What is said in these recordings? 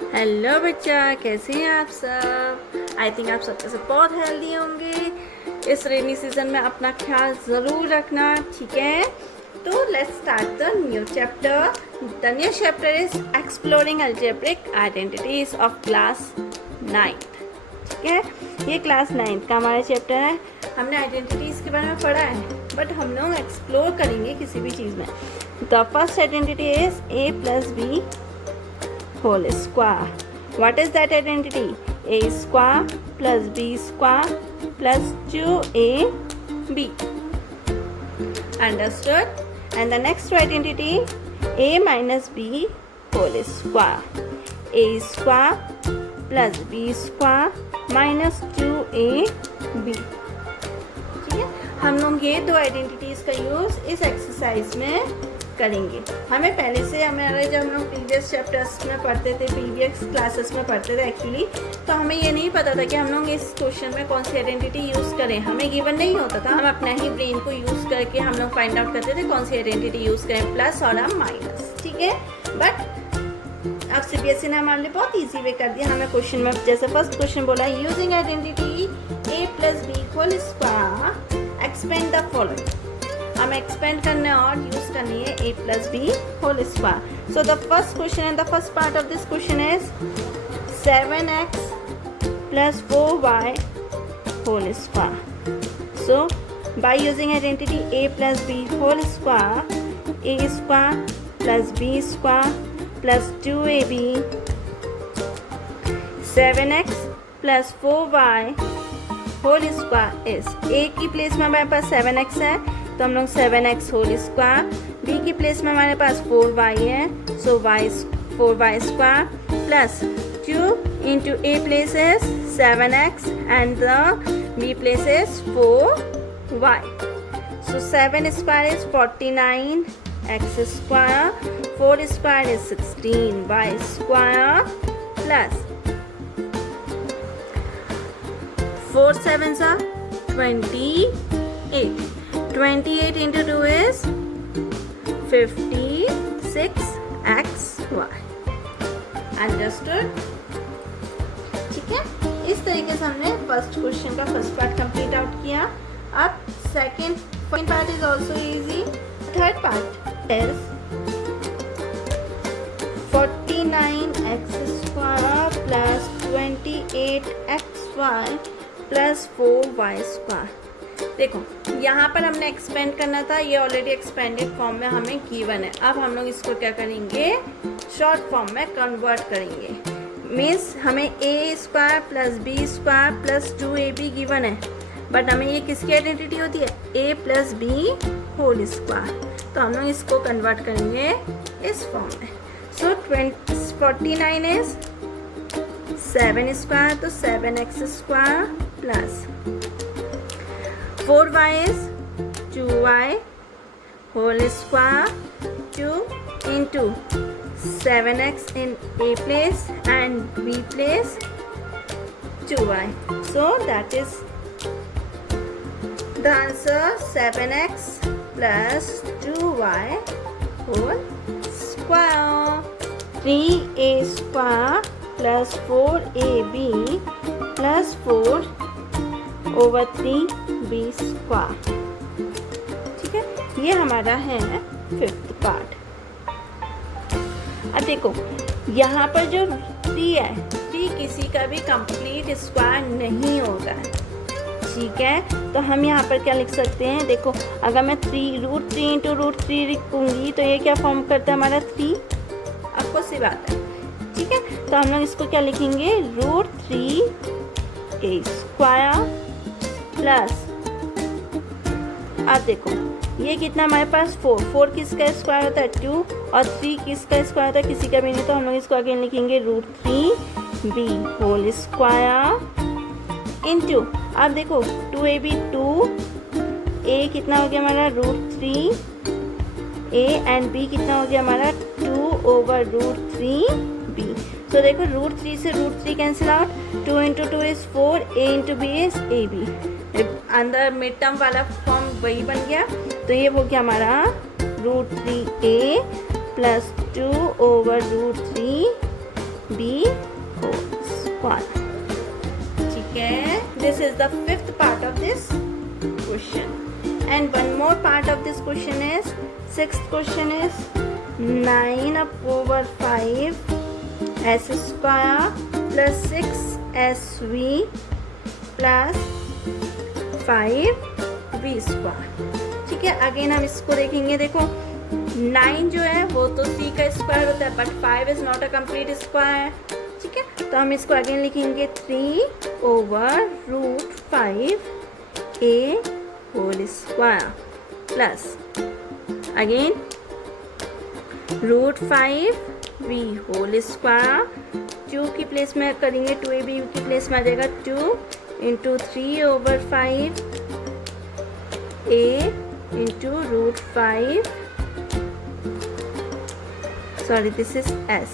Hello बच्चा, कैसे हैं आप सब। आई थिंक आप सबके सब बहुत हेल्दी होंगे। इस रेनी सीजन में अपना ख्याल ज़रूर रखना, ठीक है। तो let's start the new chapter. The new chapter is exploring algebraic identities of class 9th। ठीक है, ये क्लास 9th का हमारा चैप्टर है। हमने आइडेंटिटीज़ के बारे में पढ़ा है, बट हम लोग एक्सप्लोर करेंगे किसी भी चीज़ में। The first identity is a plus b whole square. What is that identity? A square plus b square plus 2ab. Understood? And the next identity, a minus b whole square. A square plus b square minus 2ab. ठीक है, हम लोग ये दो identities का use इस exercise में करेंगे। हमें पहले से हमारे जब हम लोग प्रीवियस चैप्टर्स में पढ़ते थे, प्रीवियस क्लासेस में पढ़ते थे एक्चुअली, तो हमें ये नहीं पता था कि हम लोग इस क्वेश्चन में कौन सी आइडेंटिटी यूज़ करें। हमें गिवन नहीं होता था, हम अपना ही ब्रेन को यूज़ करके हम लोग फाइंड आउट करते थे कौन सी आइडेंटिटी यूज़ करें, प्लस और हम माइनस। ठीक है, बट अब सीबीएसई ने हमारे लिए बहुत ईजी वे कर दिया। हमें क्वेश्चन में जैसे फर्स्ट क्वेश्चन बोला, using identity a plus b whole square expand the following. हमें एक्सपेंड करना है और यूज करनी है a plus b whole square. So the first question and the first part of this question is 7x plus 4y whole square. So by using identity a plus b whole square, a square plus b square plus 2ab, 7x plus 4y whole square is, a की place में हमारे पास 7x है तो हम लोग 7x whole square, b की place में हमारे पास 4y है, सो 4y square plus 2 into a place is 7x and the b place is 4y। So 7 square is 49, x square, 4 square is 16, y square plus 4 sevens are 28. 28 into 2 is 56xy. Understood? ठीक है, इस तरीके से हमने first question का first part complete out किया। अब second part is also easy. Third part is 49x square plus 28xy plus 4y square. देखो, यहाँ पर हमने एक्सपेंड करना था, ये ऑलरेडी एक्सपेंडेड फॉर्म में हमें गिवन है। अब हम लोग इसको क्या करेंगे, शॉर्ट फॉर्म में कन्वर्ट करेंगे। मीन्स हमें a square plus b square plus 2ab given है, बट हमें ये किसकी आइडेंटिटी होती है, a plus b whole square. तो हम लोग इसको कन्वर्ट करेंगे इस फॉर्म में। सो 49 इज 7 स्क्वायर तो 7x square plus 4y is 2y whole square, 2 into 7x in a place and b place 2y. So that is the answer, 7x plus 2y whole square. 3a square plus 4ab plus 4 over 3b square. ठीक है, ये हमारा है fifth part. अब देखो, यहाँ पर जो 3 है, 3 किसी का भी कंप्लीट स्क्वायर नहीं होता है। ठीक है, तो हम यहाँ पर क्या लिख सकते हैं, देखो अगर मैं √3 इंटू √3 लिखूंगी तो ये क्या फॉर्म करता है हमारा 3। आपको सी बात है, ठीक है। तो हम लोग इसको क्या लिखेंगे, √3a स्क्वायर प्लस, अब देखो ये कितना हमारे पास 4 किसका स्क्वायर होता है 2, और 3 किसका स्क्वायर होता है किसी का भी नहीं, तो हम लोग इसको अगेन लिखेंगे √3b होल स्क्वायर इंटू, अब देखो 2ab 2a कितना हो गया हमारा √3a एंड b कितना हो गया हमारा 2 over √3b। सो देखो √3 से √3 cancel out, 2 into 2 is 4, a into b is ab। अंदर मिड टर्म वाला फॉर्म वही बन गया, तो ये हो गया हमारा √3a plus 2 over √3b square. ठीक है, this is the fifth part of this question and one more part of this question is sixth question is 9/5 s square plus 6sv plus 5v square. ठीक है, again हम इसको देखेंगे। देखो 9 जो है वो तो c का स्क्वायर होता है, but 5 is not a complete square. ठीक है, तो हम इसको अगेन लिखेंगे 3/5a whole square plus again √5v whole square. 2 की प्लेस में करेंगे 2ab की प्लेस में आ जाएगा 2 into 3/5a into √5, sorry this is s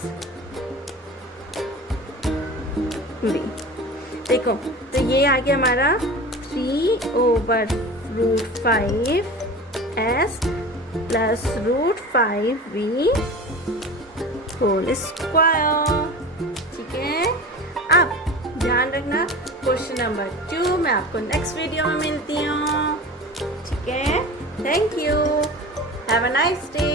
v। देखो तो ये आ गया हमारा 3/5s plus √5v whole square. ठीक है, अब ध्यान रखना क्वेश्चन नंबर 2 मैं आपको नेक्स्ट वीडियो में मिलती हूँ। ठीक है, thank you, have a nice day.